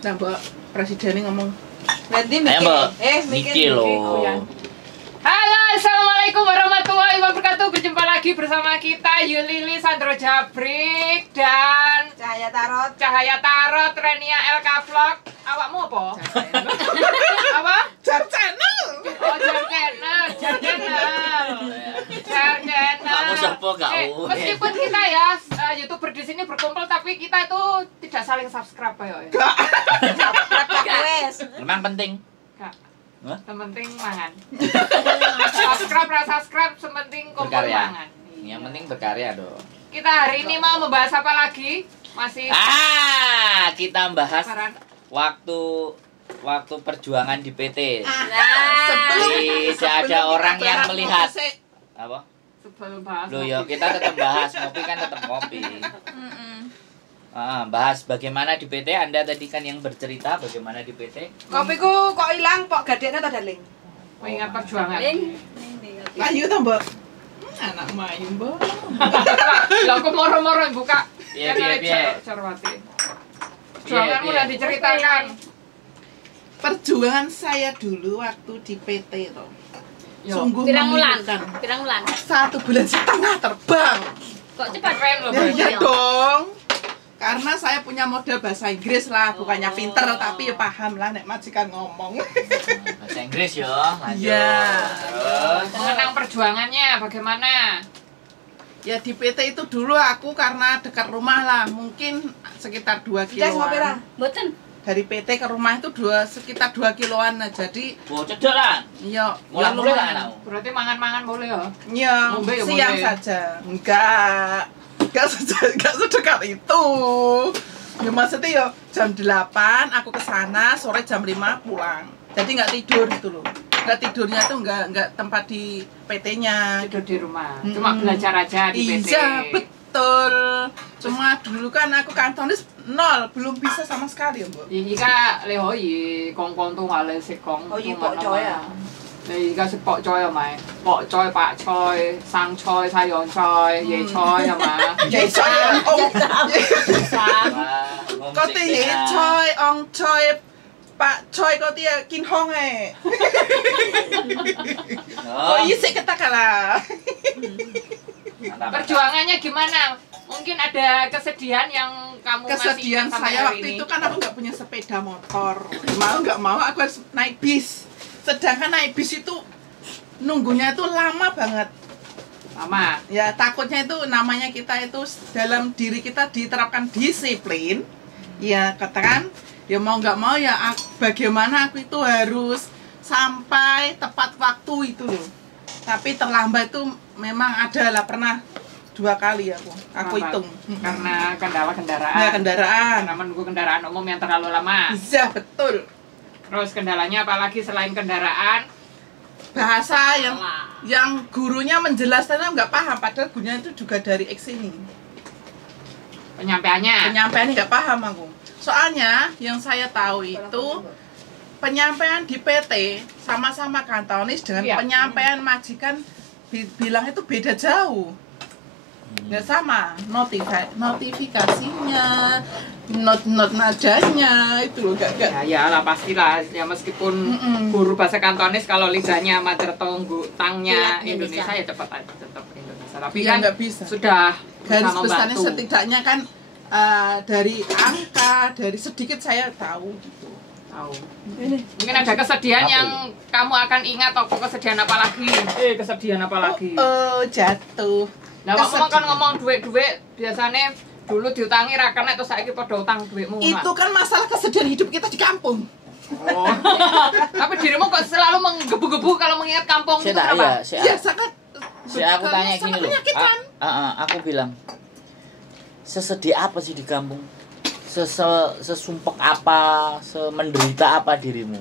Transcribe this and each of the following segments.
Nah, Mbak Presiden ngomong. Berarti mikir loh. Halo, assalamualaikum warahmatullahi wabarakatuh. Berjumpa lagi bersama kita Yulili, Sandro Jabrik dan Cahaya Tarot, Renia LK Vlog. Awakmu apa? Apa? Jar channel. Oh, Jar Channel. Kamu siapa kau? Meskipun kita ya YouTuber di sini berkumpul, tapi kita itu tidak saling subscribe ya. Memang penting. Yang penting mangan. subscribe, sementing kumpul Berkarya. mangan. Yang penting berkarya dong. Kita hari ini mau membahas apa lagi? Masih Kita bahas Saran. waktu perjuangan di PT. Sebelum Ada orang kita yang bahas melihat ngopi, apa? sebelum bahas. Loh ya, kita tetap bahas ngopi kan tetap ngopi. Bahas bagaimana di PT. Anda tadi kan yang bercerita bagaimana di PT. Kopiku kok hilang, kok gadeknya tak daling. Mengingat perjuangan. Ayo toh, Mbak. Anak main, Mbak. Lah kok moro-moro buka. Piye, Channel piye. Jarwati. Perjuanganmu udah diceritakan. Perjuangan saya dulu waktu di PT toh. Yo, Sungguh Pirang bulan? memilukan. Pirang bulan? 1,5 bulan terbang. Kok cepat? keren loh. Ya Mbak. iya dong. Karena saya punya modal bahasa Inggris lah, bukannya pinter tapi ya paham lah nek majikan ngomong. Bahasa Inggris ya. Lanjut. Iya. Terus. Mengenang perjuangannya bagaimana? Ya di PT itu dulu aku karena dekat rumah lah, mungkin sekitar 2 kiloan. Boten. Dari PT ke rumah itu sekitar 2 kiloan lah. Jadi Oh, cedok lah. iya, Mulai mulai lah anakmu. Berarti mangan-mangan boleh ya? Iya, Ngombe ya siang boleh. saja. Enggak sedekat itu. Ya maksudnya ya jam 8 aku ke sana, sore jam 5 pulang. Jadi nggak tidur gitu loh. Nggak tidurnya tuh nggak tempat di PT-nya. Tidur di rumah. Cuma belajar aja di PT. Iya, betul. Cuma dulu kan aku kantonis 0, belum bisa sama sekali, Mbak. 而家你可以講廣東話，你識講可以中文博菜啊你而家識博菜係咪？博菜、白菜、生菜、西洋菜、椰菜係嘛？野菜嗰啲野菜、昂菜、白菜嗰啲啊，健康嘅。我意識就得㗎啦。 Perjuangannya gimana? Mungkin ada kesedihan yang kamu Kesedihan masih ingat sampai saya hari waktu ini? itu kan aku nggak punya sepeda motor. Mau nggak mau aku harus naik bis. Sedangkan naik bis itu nunggunya itu lama banget. Lama. Ya takutnya itu namanya kita itu dalam diri kita diterapkan disiplin. Ya katakan ya mau nggak mau ya bagaimana aku itu harus sampai tepat waktu itu loh. Tapi terlambat itu memang ada lah, pernah 2 kali aku Lambat. hitung. Karena kendala kendaraan. Ya kendaraan. Karena menunggu kendaraan umum yang terlalu lama. Iya betul. Terus kendalanya apalagi selain kendaraan? Bahasa yang gurunya menjelaskan nggak paham, padahal gurunya itu juga dari X ini. Penyampaiannya. Penyampaiannya nggak paham aku. Soalnya yang saya tahu itu penyampaian di PT sama-sama kantonis dengan Iya. penyampaian majikan bilang itu beda jauh. Nggak sama notifikasinya, not nadanya itu loh gak. Ya lah pastilah ya meskipun guru bahasa kantonis kalau liganya mother tangnya Indonesia ya tetap Indonesia. Tapi Ya, kan nggak bisa. sudah Garis bisa besarnya membantu. setidaknya kan dari angka, dari sedikit saya tahu gitu. Tahu. Mungkin ada kesedihan Apa yang kamu akan ingat atau kesedihan apa lagi? Kesedihan apa lagi? Jatuh. Nah, kamu kan ngomong duit-duit biasanya dulu diutangi ra kena terus saiki padha utang duitmu. Itu kan masalah kesedihan hidup kita di kampung. Oh. Tapi dirimu kok selalu menggebu-gebu kalau mengingat kampung itu kenapa? Ya sangat. Aku tanya gini sangat loh. menyakitkan. Aku bilang, sesedih apa sih di kampung? Sesumpek apa, semenderita apa dirimu?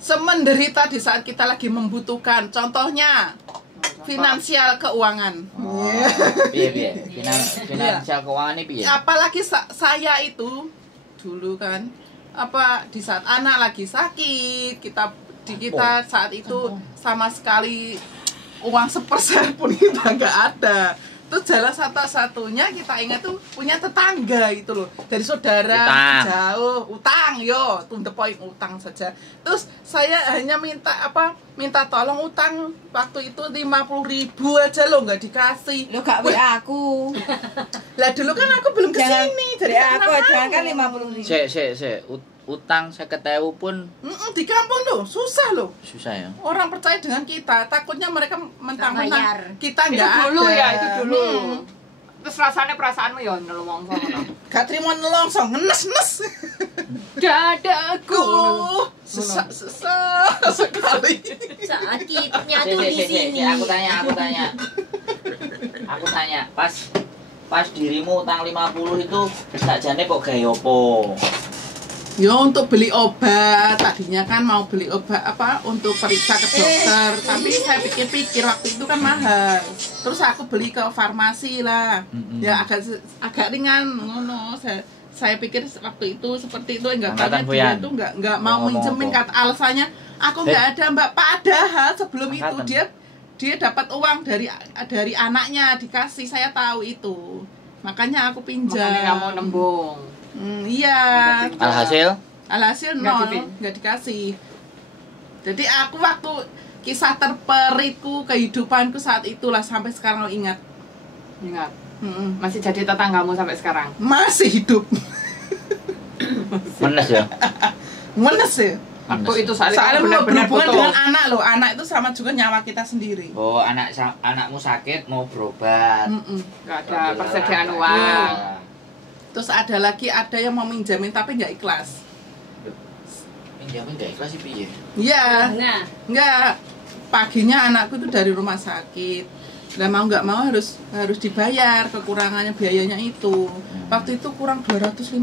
Semenderita di saat kita lagi membutuhkan. Contohnya finansial keuangan. Piye? Finansial keuangan ini piye? Apalagi saya itu dulu kan di saat anak lagi sakit, kita saat itu sama sekali uang sepersen pun kita nggak ada. Terus jalan satu-satunya kita ingat tuh punya tetangga gitu loh, dari saudara Utang. jauh, utang yo, to the point, utang saja. Terus saya hanya minta tolong utang waktu itu 50.000 aja loh, nggak dikasih. Lo gak WA aku. Lah dulu kan aku belum kesini, jadi WA nggak aku pernah jangan kan mau. 50.000. Utang 50.000 pun Di kampung loh, susah loh. susah ya. Orang percaya dengan kita, takutnya mereka bayar. mentang-mentang kita Itu nggak ada. dulu ya, itu dulu. Hmm. Terus rasanya perasaanmu ya nelongso. Gak terima nelongso, ngenes-nes. Dadaku. Sesak sekali. Sakitnya tuh di sini. Aku tanya, pas dirimu utang 50 itu sakjane kok gaya opo? Ya untuk beli obat, tadinya kan mau beli obat untuk periksa ke dokter, tapi saya pikir-pikir waktu itu kan mahal. Terus aku beli ke farmasi lah. Ya agak ringan ngono. Saya pikir waktu itu seperti itu, enggak Angkatan tanya dia Boyan. tuh enggak mau Ngomong minjemin, apa? kata alasannya aku enggak ada Mbak. Padahal sebelum itu Angkatan. dia dapat uang dari anaknya, dikasih, saya tahu itu. Makanya aku pinjam. Makanya kamu nembung. Iya. Alhasil nol, nggak dikasih. Jadi aku waktu kisah terperitku, kehidupanku saat itulah sampai sekarang ingat. Ingat. Masih jadi tetanggamu sampai sekarang. Masih hidup. Menes ya. Menes ya. Waktu itu Soalnya benar-benar berhubungan butuh. dengan anak loh. Anak itu sama juga nyawa kita sendiri. Oh, anakmu sakit mau berobat. Gak ada persediaan Iya. uang. Terus ada yang mau minjamin tapi nggak ikhlas. Pinjamin gak ikhlas sih piye? Iya. Nah, Nggak. Paginya anakku itu dari rumah sakit. Lah mau nggak mau harus dibayar kekurangannya biayanya itu. Waktu itu kurang 250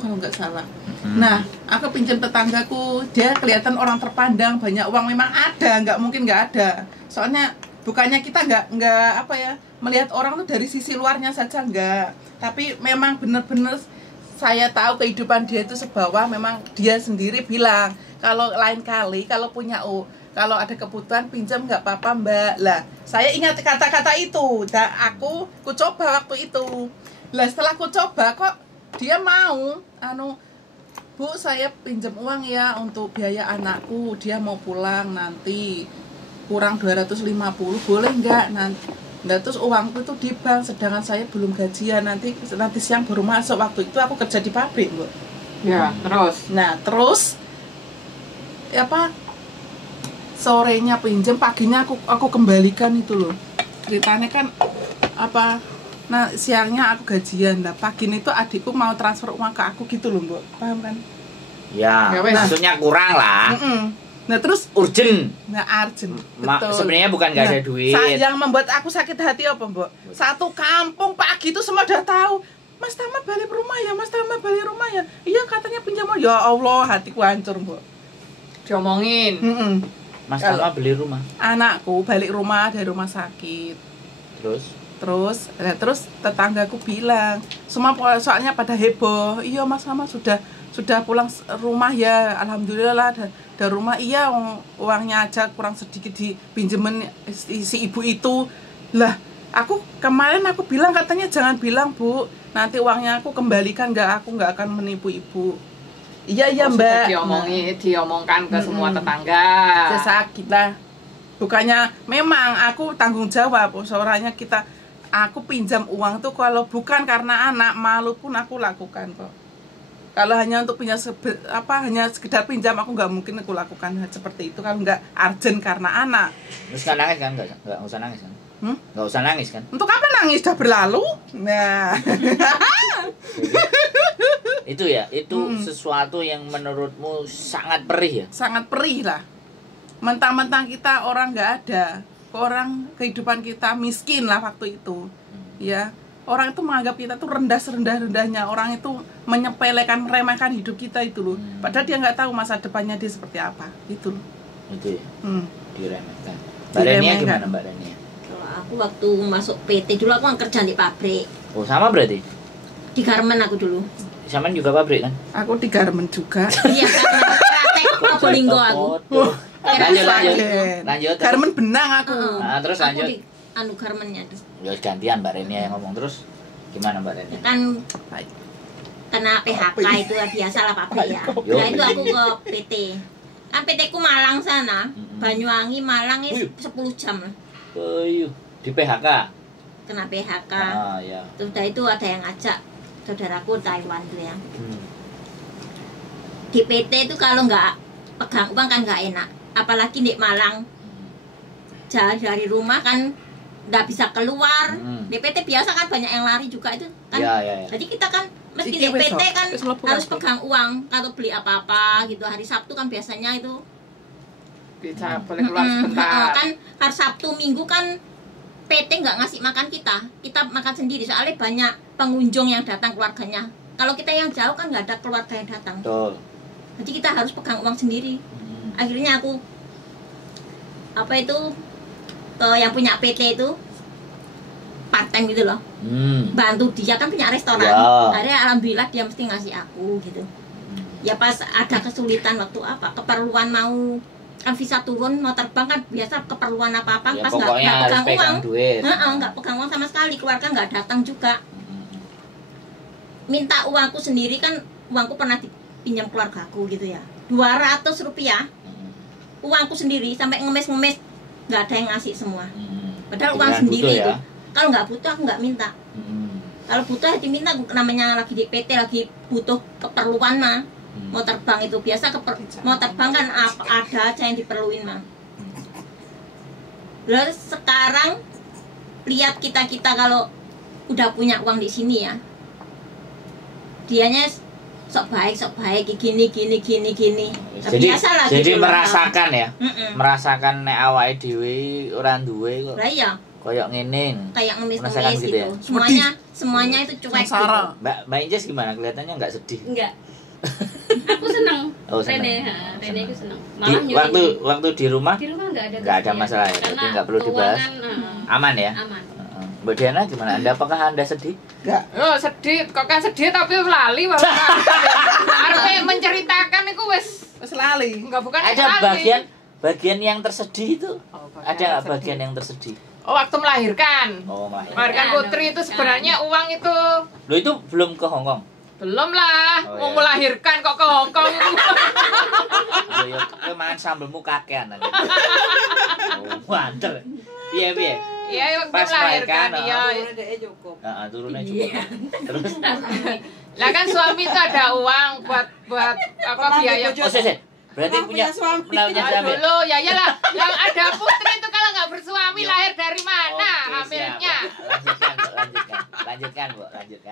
kalau nggak salah. Nah, aku pinjam tetanggaku, dia kelihatan orang terpandang, banyak uang, memang ada, nggak mungkin nggak ada. Soalnya bukannya kita nggak melihat orang tuh dari sisi luarnya saja nggak. Tapi memang benar-benar saya tahu kehidupan dia itu sebawah. Memang dia sendiri bilang kalau lain kali kalau ada kebutuhan pinjam nggak apa-apa Mbak. Lah saya ingat kata-kata itu, aku coba waktu itu. Lah setelah aku coba kok dia mau Bu, saya pinjam uang ya untuk biaya anakku, dia mau pulang nanti kurang 250, boleh nggak? Nah, terus uangku itu di bank, sedangkan saya belum gajian, nanti siang baru masuk. Waktu itu aku kerja di pabrik, Bu. Ya, terus. Nah, terus sorenya pinjam, paginya aku kembalikan itu loh. Ceritanya kan nah siangnya aku gajian, lah paginya itu adikku mau transfer uang ke aku gitu loh, Mbak. Paham kan? Ya, maksudnya kurang lah. Nah terus Urgent. Nah urgent, betul. Sebenarnya bukan nggak ada duit. Yang membuat aku sakit hati apa, Mbak? Satu kampung pagi itu semua udah tahu. Mas Tama balik rumah ya, Mas Tama balik rumah ya. Iya katanya pinjam. Ya Allah, hatiku hancur, Mbak. Diomongin. Mas Tama beli rumah. Anakku balik rumah dari rumah sakit. Terus tetanggaku bilang, semua soalnya pada heboh. Iya Mas Tama sudah pulang rumah ya, alhamdulillah ada rumah. Iya, uangnya aja kurang sedikit dipinjemin si ibu itu. Lah aku kemarin bilang katanya jangan bilang Bu, nanti uangnya aku kembalikan, aku nggak akan menipu ibu. Iya Mbak. Diomongkan ke semua tetangga. Saya sakit lah. Bukannya memang aku tanggung jawab, soalnya aku pinjam uang tuh kalau bukan karena anak, malu pun aku lakukan kok. Kalau hanya untuk hanya sekedar pinjam, aku nggak mungkin aku lakukan seperti itu kalau nggak urgent karena anak. Terus nggak nangis kan? Nggak usah nangis kan? Nggak usah nangis kan? Untuk apa nangis? Sudah berlalu. Nah. Itu sesuatu yang menurutmu sangat perih ya? Sangat perih lah. Mentang-mentang kita orang nggak ada, orang kehidupan kita miskin lah waktu itu. Ya. Orang itu menganggap kita tuh rendah-rendahnya. Orang itu menyepelekan, meremehkan hidup kita itu loh. Padahal dia nggak tahu masa depannya dia seperti apa. Itu loh. Itu ya? Diremehkan. Mbak Dania gimana Mbak Dania? kalau aku waktu masuk PT dulu aku kan kerja di pabrik. Oh sama berarti? Di garmen aku dulu. Sama juga pabrik kan? Aku di garmen juga. Iya kan, praktek Probolinggo aku. Lanjut. Garmen benang aku. Nah, terus Aku lanjut. di garmennya tuh. Ya gantian Mbak Renia yang ngomong terus. Gimana Mbak Renia? Kan kena PHK itu biasa lah pabrik ya. Yo. Nah itu aku ke PT. Kan PT ku Malang sana, Banyuwangi Malang itu 10 jam lah. Di PHK. Kena PHK. Ah ya. Terus udah itu ada yang ngajak saudaraku Taiwan tuh ya. Di PT itu kalau nggak pegang uang kan nggak enak. Apalagi di Malang, jalan dari rumah kan nggak bisa keluar. Di PT biasa kan banyak yang lari juga itu kan. Ya. Jadi kita kan meski Iki di PT besok. kan Wis mlebu harus kabeh. pegang uang kalau beli apa-apa gitu. Hari Sabtu kan biasanya itu Bisa boleh keluar sebentar. kan hari Sabtu Minggu kan PT nggak ngasih makan kita makan sendiri soalnya banyak pengunjung yang datang keluarganya. Kalau kita yang jauh kan nggak ada keluarga yang datang. Betul. Jadi kita harus pegang uang sendiri. Akhirnya aku ke yang punya PT itu part time gitu loh, bantu dia kan punya restoran. Ya. Akhirnya alhamdulillah dia mesti ngasih aku gitu. Ya pas ada kesulitan waktu keperluan mau kan visa turun mau terbang kan biasa keperluan apa-apa Ya, pas pokoknya nggak harus pegang pegang uang, duit. nggak pegang uang sama sekali, keluarga nggak datang juga. Minta uangku sendiri kan, uangku pernah dipinjam keluargaku gitu ya, 200 rupiah uangku sendiri sampai ngemes-ngemes nggak ada yang ngasih semua. Padahal uang Dengan sendiri butuh, ya? itu. Kalau nggak butuh aku nggak minta. Kalau butuh ya diminta, namanya lagi di PT lagi butuh keperluan mah. Mau terbang itu biasa mau terbang kan ada aja yang diperluin mah. Lalu sekarang lihat kita kalau udah punya uang di sini ya, dianya sok baik gini. Jadi Biasalah jadi gitu loh. merasakan ya. Mm-mm. Merasakan nek awake dhewe ora duwe kok Lah iya, koyok ngene. kayak Merasakan ngemis-ngemis gitu gitu. ya? Semuanya itu cuek gitu. Sengsara. Mbak Inces gimana? Kelihatannya nggak sedih. Enggak. Aku senang. Oh, senang. Rene aku senang. Di, Malah nyuri. waktu di rumah Di rumah enggak ada nggak ada kesepian. masalah ya, Karena jadi nggak perlu dibahas. keuangan, aman ya. aman. Mbak Diana gimana? Apakah Anda sedih? Enggak. Oh, sedih, kok kan sedih tapi lali Bapak. Arep menceritakan iku wis Wis lali. enggak bukan Ada lali. bagian yang tersedih itu. Oh, Ada nggak tersedih. bagian yang tersedih? Oh, waktu melahirkan. Oh, melahirkan. Melahirkan Putri itu sebenarnya uang itu Lo itu belum ke Hong Kong? belum lah, Oh, mau iya. melahirkan kok ke Hong Kong. Oh ya, kowe mangan sambelmu kakean nanti. Oh, banter. Piye? Iya, waktu Pas melahirkan melahirkan, iya. Turunnya cukup. Heeh, turunnya cukup. Terus Lah kan suami itu ada uang buat apa Pernah biaya. dibujuk. oh, Sese. Berarti Pernah punya suami. punya Ah, suami. dulu ya iyalah, yang ada Putri itu kalau nggak bersuami lahir dari mana Oke, hamilnya? siap. Lanjutkan, Bu.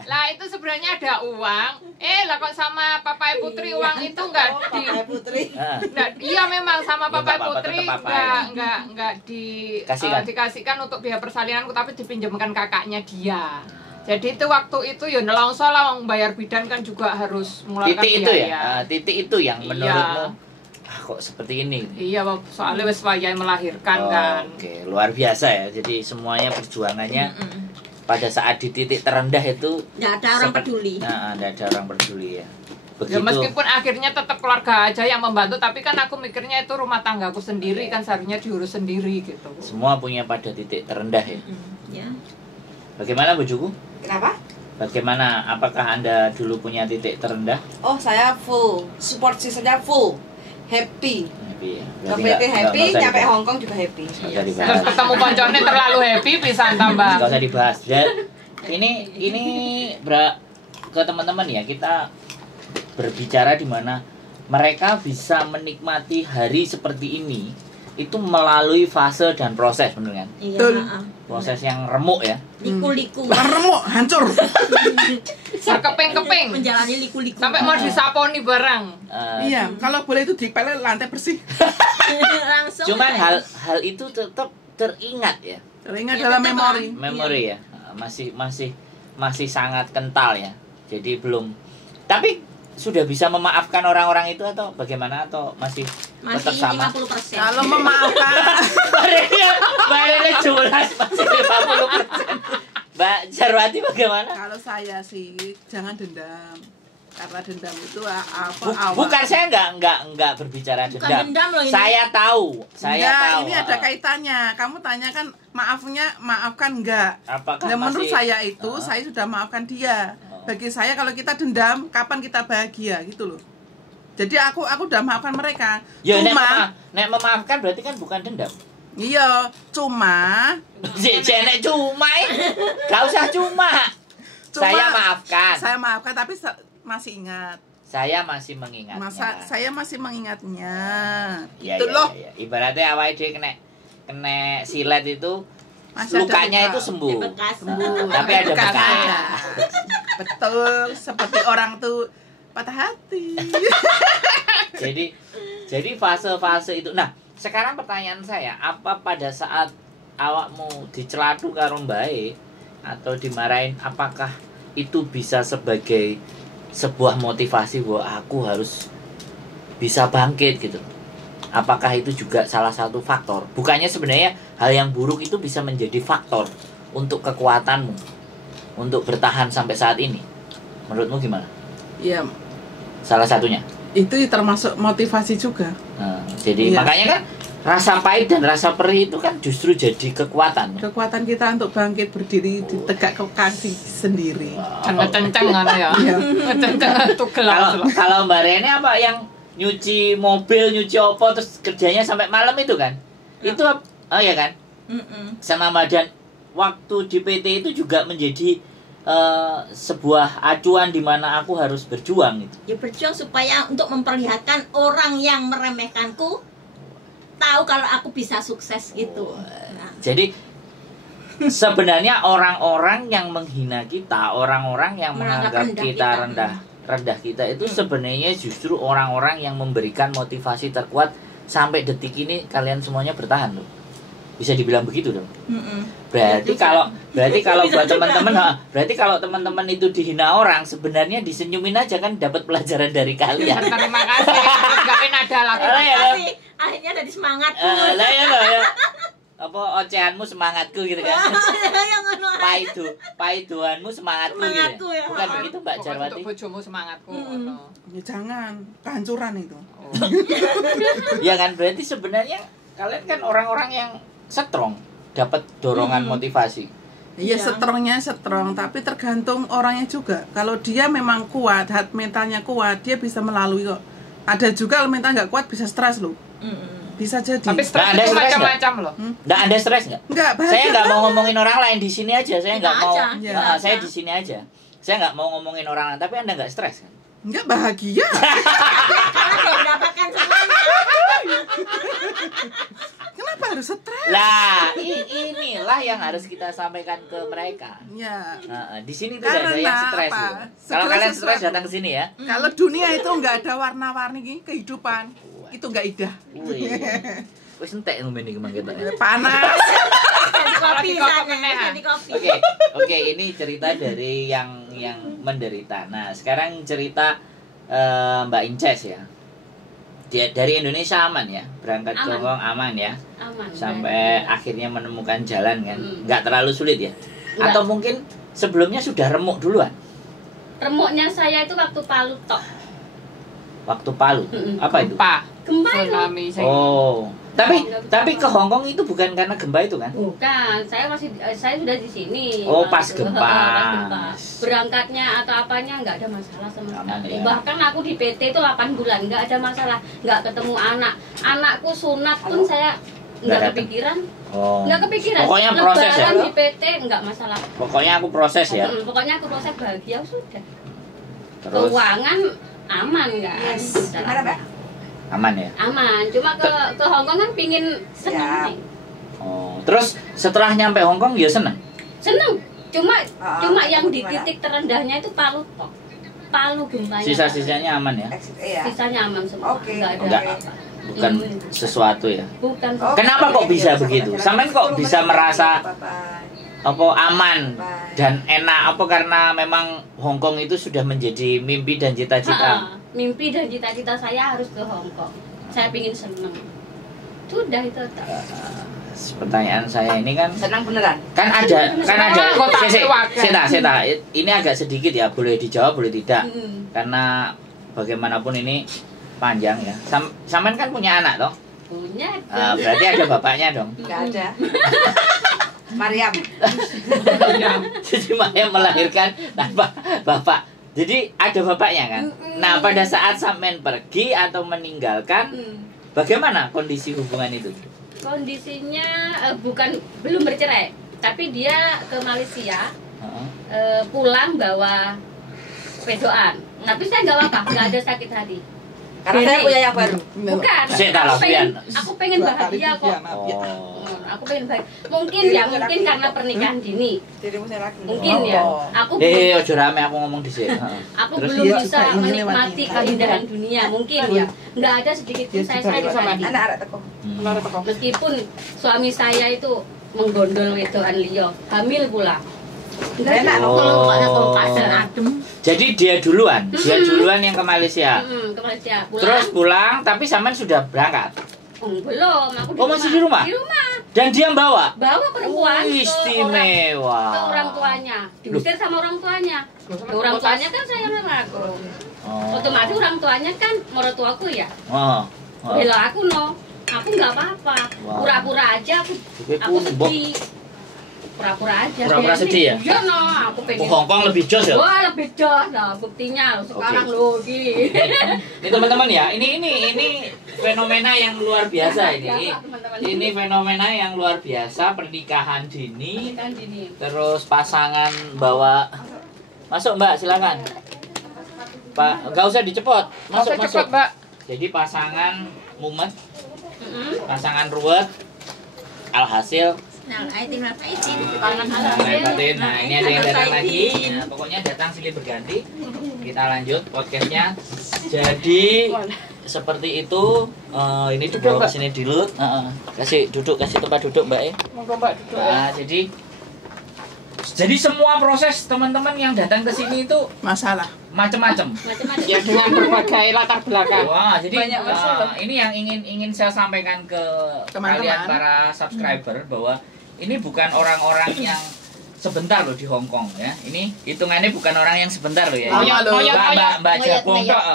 Lah itu sebenarnya ada uang. Lah kok sama Papai Putri uang itu nggak di Pakai Putri. Heeh. iya memang sama Ya, Papai nggak apa-apa, Putri tetap Papai. nggak Kasihkan. dikasihkan untuk biaya persalinanku tapi dipinjamkan kakaknya dia. Jadi itu waktu itu ya nelongso lah bayar bidan kan juga harus mengeluarkan Titik itu ya. biaya. Titik itu yang Iya. menurutmu kok seperti ini. Iya, soalnya wis wayahe melahirkan Oh, kan. Oke, luar biasa ya. Jadi semuanya perjuangannya pada saat di titik terendah itu Nggak ada orang peduli. Nah, nggak ada orang peduli ya. Begitu. Ya meskipun akhirnya tetap keluarga aja yang membantu, tapi kan aku mikirnya itu rumah tanggaku sendiri kan seharusnya diurus sendiri gitu. semua punya pada titik terendah ya. Ya. Bagaimana Bojoku? Kenapa? Bagaimana? Apakah Anda dulu punya titik terendah? Oh, saya full. Support systemnya full. Happy. Happy ya. Ke PT happy, nyampe dibahas. Hong Kong juga happy. Nggak usah Terus dibahas. ketemu koncone terlalu happy bisa tambah. Nggak usah dibahas. Dan ini ke teman-teman ya, kita berbicara di mana mereka bisa menikmati hari seperti ini itu melalui fase dan proses, bener kan? Iya. Betul. Proses yang remuk ya. Liku-liku. Remuk, hancur. Berkeping-keping. Menjalani liku-liku. Sampai mau disaponi barang. Eh, Iya, kalau boleh itu dipel lantai bersih. Langsung. Cuman hal itu tetap teringat ya. Teringat Ya, dalam tetap, memori. Memori ya. Masih sangat kental ya. Jadi belum. Tapi sudah bisa memaafkan orang-orang itu atau bagaimana, atau masih tetap masih sama? 50%. Kalau memaafkan, Mbak Rene jelas masih 50%. Mbak Jarwati bagaimana? kalau saya sih jangan dendam. Karena dendam itu apa Bukan, saya nggak berbicara Bukan dendam. dendam loh ini. Saya tahu. Ini ada kaitannya. Kamu tanya kan maafkan enggak? Apakah Nah, menurut masih- saya itu saya sudah maafkan dia. Bagi saya kalau kita dendam, kapan kita bahagia gitu loh. Jadi aku udah maafkan mereka. Ya, Cuma nek memaafkan berarti kan bukan dendam. iya, cuma Nek cuma, gak usah cuma. Saya maafkan. Saya maafkan tapi masih ingat. Saya masih mengingatnya. Saya masih mengingatnya. Ya, Itu loh. Ya. Ibaratnya awake dhewe kena silet itu Masih ada lukanya luka. itu sembuh. Bekas. Tapi ada Bekas. bekas. Betul, seperti orang tuh patah hati. Jadi fase-fase itu. Nah, sekarang pertanyaan saya, apa pada saat awakmu dicelatu karo mbae atau dimarahin, apakah itu bisa sebagai sebuah motivasi bahwa aku harus bisa bangkit gitu? Apakah itu juga salah satu faktor? Bukannya sebenarnya hal yang buruk itu bisa menjadi faktor untuk kekuatanmu untuk bertahan sampai saat ini? Menurutmu gimana? Iya, Salah satunya. itu termasuk motivasi juga. Nah, jadi Iya. makanya kan rasa pahit dan rasa perih itu kan justru jadi kekuatan. Kekuatan kita untuk bangkit berdiri di tegak ke kaki sendiri. Ceng-ceng ngono ya. Iya. Ceng-ceng tugel. Kalau Mbak Rene apa yang nyuci mobil, nyuci opo terus kerjanya sampai malam itu kan? Itu oh ya kan? Sama Madan waktu di PT itu juga menjadi sebuah acuan di mana aku harus berjuang gitu. Ya berjuang supaya untuk memperlihatkan orang yang meremehkanku tahu kalau aku bisa sukses gitu. Nah, Jadi sebenarnya orang-orang yang menghina kita, orang-orang yang Menganggap menganggap rendah kita kita. rendah kita itu sebenarnya justru orang-orang yang memberikan motivasi terkuat sampai detik ini kalian semuanya bertahan loh. Bisa dibilang begitu dong. Berarti kalau buat teman-teman, berarti kalau teman-teman itu dihina orang, sebenarnya disenyumin aja kan dapat pelajaran dari kalian. Terima kasih. Terus gawe nada lagi. Lah ya, tapi akhirnya jadi semangatku. lah ya. Apa ocehanmu semangatku gitu kan. Yang ngono ae. Paiduanmu semangatku gitu. Semangatku ya. Bukan begitu Mbak Pokoknya Jarwati? untuk bojomu semangatku. ngono. Ya jangan, kehancuran itu. Oh. Ya kan berarti sebenarnya kalian kan orang-orang yang strong, dapat dorongan motivasi. Iya, Iya. strong, tapi tergantung orangnya juga. Kalau dia memang kuat, mentalnya kuat, dia bisa melalui kok. Ada juga kalau mental nggak kuat bisa stres loh. Bisa jadi. Tapi stres Nah, Anda itu stres macam-macam loh. Nggak Anda stres nggak? Nggak, bahagia Saya nggak kan? mau ngomongin orang lain di sini aja. Saya nggak Kita mau. aja, kita Saya aja. di sini aja. Saya nggak mau ngomongin orang lain. Tapi Anda nggak stres kan? Nggak bahagia. Karena dia mendapatkan semuanya. Kenapa harus stres? Lah, inilah yang harus kita sampaikan ke mereka. Ya. Di sini tidak ada Karena yang stres. apa? loh. Kalau Segala kalian stres sesuatu. datang ke sini ya. Kalau dunia itu nggak ada warna-warni kehidupan, itu nggak indah. Wih. Wis entek ngomong iki mangke tok. Panas. Ganti kopi Lagi kok sana, kemenehan. ganti kopi. Oke, ini cerita dari yang menderita. Nah, sekarang cerita Mbak Inces ya. Dia dari Indonesia aman ya, berangkat ke Aman. Hong Kong aman ya, Aman. sampai akhirnya menemukan jalan kan, nggak terlalu sulit ya. Nggak. Atau mungkin sebelumnya sudah remuk duluan, Remuknya saya itu waktu Palu tok. waktu Palu. Mm-mm. Apa itu? Gempa. Gempa itu. Tsunami sing. Oh, tapi ke Hong Kong itu bukan karena gempa itu kan? Bukan, saya sudah di sini. Oh, pas Waktu- gempa. pas gempa. Berangkatnya atau apanya nggak ada masalah sama Aman, sekali. ya. Bahkan aku di PT itu 8 bulan nggak ada masalah, nggak ketemu anak. Anakku sunat pun saya Nggak nggak datang. kepikiran. Oh. Nggak kepikiran. Pokoknya proses ya. Lebaran di PT nggak masalah. Pokoknya aku proses ya. Pokoknya aku proses bahagia sudah. Terus Keuangan aman kan? Udah lah. aman ya. Aman. Cuma ke Hong Kong kan pingin seneng. Oh, terus setelah nyampe Hong Kong ya seneng. Seneng. Cuma yang di titik terendahnya itu Palu tok. Palu gempanya. Sisa-sisanya aman ya. Sisanya aman semua. Oke, Nggak ada Enggak. apa-apa. Bukan sesuatu ya. Bukan. Kenapa kok bisa begitu? Sampean kok bisa merasa apa aman dan enak apa karena memang Hong Kong itu sudah menjadi mimpi dan cita-cita. Mimpi dan cita-cita saya harus ke Hong Kong. Saya pingin seneng. Sudah itu tak. pertanyaan saya ini kan Senang beneran. kan ada seta ini agak sedikit ya, boleh dijawab boleh tidak, karena bagaimanapun ini panjang ya. Saman kan punya anak toh? Punya. Berarti ada bapaknya dong. Enggak ada. Mariam. Jadi Mariam melahirkan tanpa bapak. Jadi ada bapaknya kan. Nah, pada saat Samen pergi atau meninggalkan, bagaimana kondisi hubungan itu? Kondisinya belum bercerai, tapi dia ke Malaysia, pulang bawa pedoan. Tapi saya nggak apa-apa, nggak ada sakit hati. Karena saya punya yang baru. Bukan, aku pengen bahagia kok. Aku pengen bahagia. Mungkin karena pernikahan dini. Mungkin ya. Aku ojo rame aku ngomong di sini. Aku belum bisa menikmati keindahan dunia, mungkin ya. Nggak ada sedikit pun saya sakit hati. Meskipun suami saya itu menggondol wedoan liya, hamil pula. Enak kalau ada adem. Jadi dia duluan yang ke Malaysia. Ke Malaysia. Terus pulang, tapi Saman sudah berangkat. Belum, aku masih di rumah? Di rumah. Dan dia bawa Perempuan istimewa. ke orang tuanya. Diusir sama orang tuanya. Orang tuanya kan sayang sama aku. Otomatis orang tuanya kan mertuaku ya. Bela aku aku nggak apa-apa. Pura-pura aja aku sedih. Pura-pura aja. Pura-pura sedih ya? Iya aku pengen. Hongkong lebih jos ya? Wah, lebih jos. Nah, buktinya sekarang logi. Ini teman-teman ya, ini fenomena yang luar biasa ini. Ini fenomena yang luar biasa, pernikahan dini. Terus pasangan bawa. Masuk Mbak, silakan. Pak, nggak usah dicepot. Masuk. Mbak. Jadi pasangan mumet, pasangan ruwet, alhasil Nah, terima kasih. Nah, ini ada yang datang lagi. Nah, pokoknya datang silih berganti. Kita lanjut podcastnya. Jadi seperti itu. Ini dibawa ke sini dulu. Kasih tempat duduk Mbak. Monggo Mbak duduk. Nah, jadi semua proses teman-teman yang datang ke sini itu Masalah. macam-macam. Ya dengan berbagai latar belakang. Wah, jadi Banyak masalah. ini yang ingin saya sampaikan ke Teman-teman. kalian para subscriber bahwa ini bukan orang-orang yang sebentar loh di Hong Kong ya. Ini hitungannya bukan orang yang sebentar loh ya. Mbak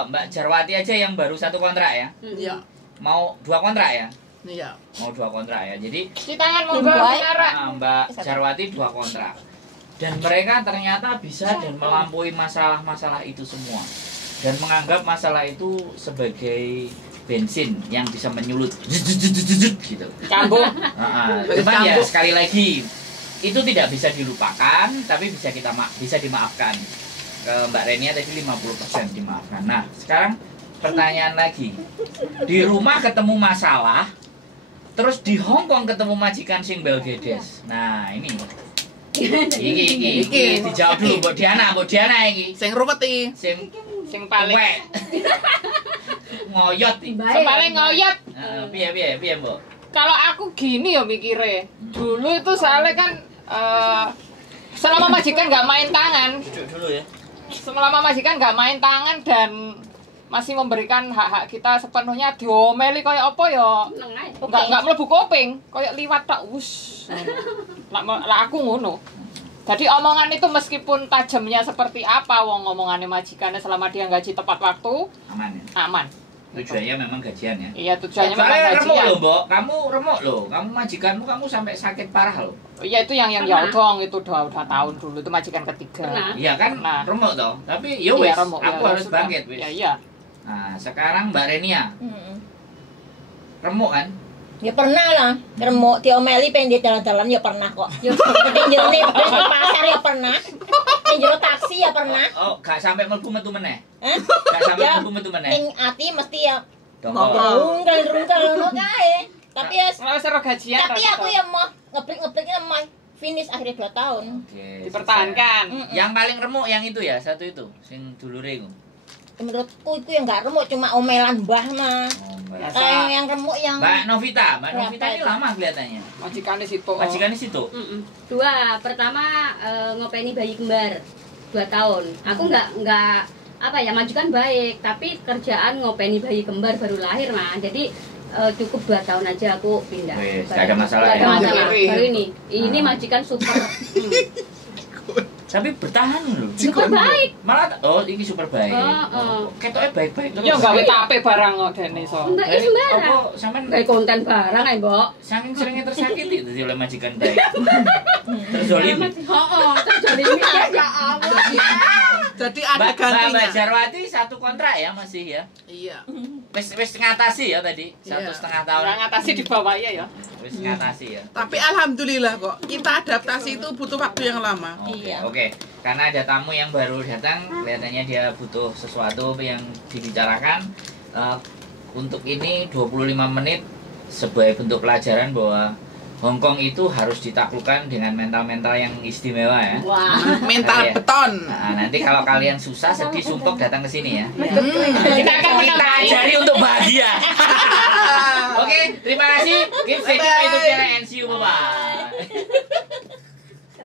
Mbak Jarwati aja yang baru 1 kontrak ya. Iya. Mau 2 kontrak ya. Iya. Mau 2 kontrak ya. Jadi Di tangan monggo Nara. Mbak Jarwati 2 kontrak. Dan mereka ternyata bisa dan melampaui masalah-masalah itu semua. Dan menganggap masalah itu sebagai bensin yang bisa menyulut gitu. Cambung. Cuman ya sekali lagi itu tidak bisa dilupakan, tapi bisa dimaafkan. Ke Mbak Renia tadi 50% dimaafkan. Nah, sekarang pertanyaan lagi. Di rumah ketemu masalah, terus di Hong Kong ketemu majikan sing belgedes. Nah, ini. Iki dijawab dulu Mbok Diana iki. Sing ruwet iki. Sing paling ngoyot iki. paling ngoyot. Piye Mbok? Kalau aku gini ya mikirnya. Dulu itu soalnya kan selama majikan nggak main tangan. Duduk dulu ya. Selama majikan nggak main tangan dan masih memberikan hak-hak kita sepenuhnya, diomeli kayak apa ya? Nggak mlebu kuping, kayak liwat tak wus. Lah aku ngono. Jadi omongan itu meskipun tajamnya seperti apa, wong ngomongannya majikannya selama dia gaji tepat waktu, Aman ya. aman. Tujuannya memang gajian ya. Iya, tujuannya memang Soalnya remuk gajian. loh, Mbok. Kamu remuk loh. Kamu majikanmu kamu sampai sakit parah loh. Iya, itu yang Yaudong itu udah tahun dulu, itu majikan ketiga. Iya kan? Nah. Remuk toh. Tapi ya Iya, wes, remuk, aku ya, harus sudah. bangkit wes. Iya. Nah, sekarang Mbak Renia. Remuk kan? Ya pernah lah, remuk diomeli pengen di dalam-dalam ya pernah kok. Pengen jero di pasar ya pernah. Pengen jero taksi ya pernah. Oh, gak sampai mlebu metu meneh. Hah? Gak sampai Ya, mlebu metu meneh. ning ati mesti ya Dongkol. rungkal ngono kae. Tapi ya Kalau seru gajian tapi rasa aku ya mau ngeblik-ngebliknya mau finish akhirnya 2 tahun. Oke. dipertahankan. Yang paling remuk yang itu ya, satu itu, sing dulure iku. Menurutku itu yang nggak remuk cuma omelan mbah mah. Oh, Mbak. Kalau yang remuk yang Mbak Novita Berapa ini itu? lama kelihatannya. Majikannya situ. Majikannya situ. 2. Pertama ngopeni bayi kembar 2 tahun. Aku nggak apa ya, majikan baik, tapi kerjaan ngopeni bayi kembar baru lahir mah. Jadi cukup 2 tahun aja aku pindah. Wes, gak ada masalah Gak ada ya. masalah. Baru ini majikan super Tapi bertahan loh. super baik. Malah ini super baik. Ketoknya baik-baik terus. Yo gawe tape barang kok dene iso. Mbak is sembarang. Apa sampean Kayak konten barang ae, Mbok. saking seringnya tersakiti dadi oleh majikan baik. Terzolimi. Terzolimi ya Allah. Jadi ada gantinya. Mbak Jarwati 1 kontrak ya masih ya. Iya. Wis ngatasi ya tadi 1,5 tahun. Ora ngatasi di bawah ya. Wis ngatasi ya. Tapi alhamdulillah kok kita adaptasi itu butuh waktu yang lama. Oke. Karena ada tamu yang baru datang, kelihatannya dia butuh sesuatu yang dibicarakan. Untuk ini 25 menit sebagai bentuk pelajaran bahwa Hongkong itu harus ditaklukkan dengan mental-mental yang istimewa ya. Wah. Mental beton. Nah, nanti kalau kalian susah, sedih, sumpek datang ke sini ya. Kita akan Kita ajari untuk bahagia. Oke, terima kasih. Keep safe, YouTube channel and see you, bye-bye.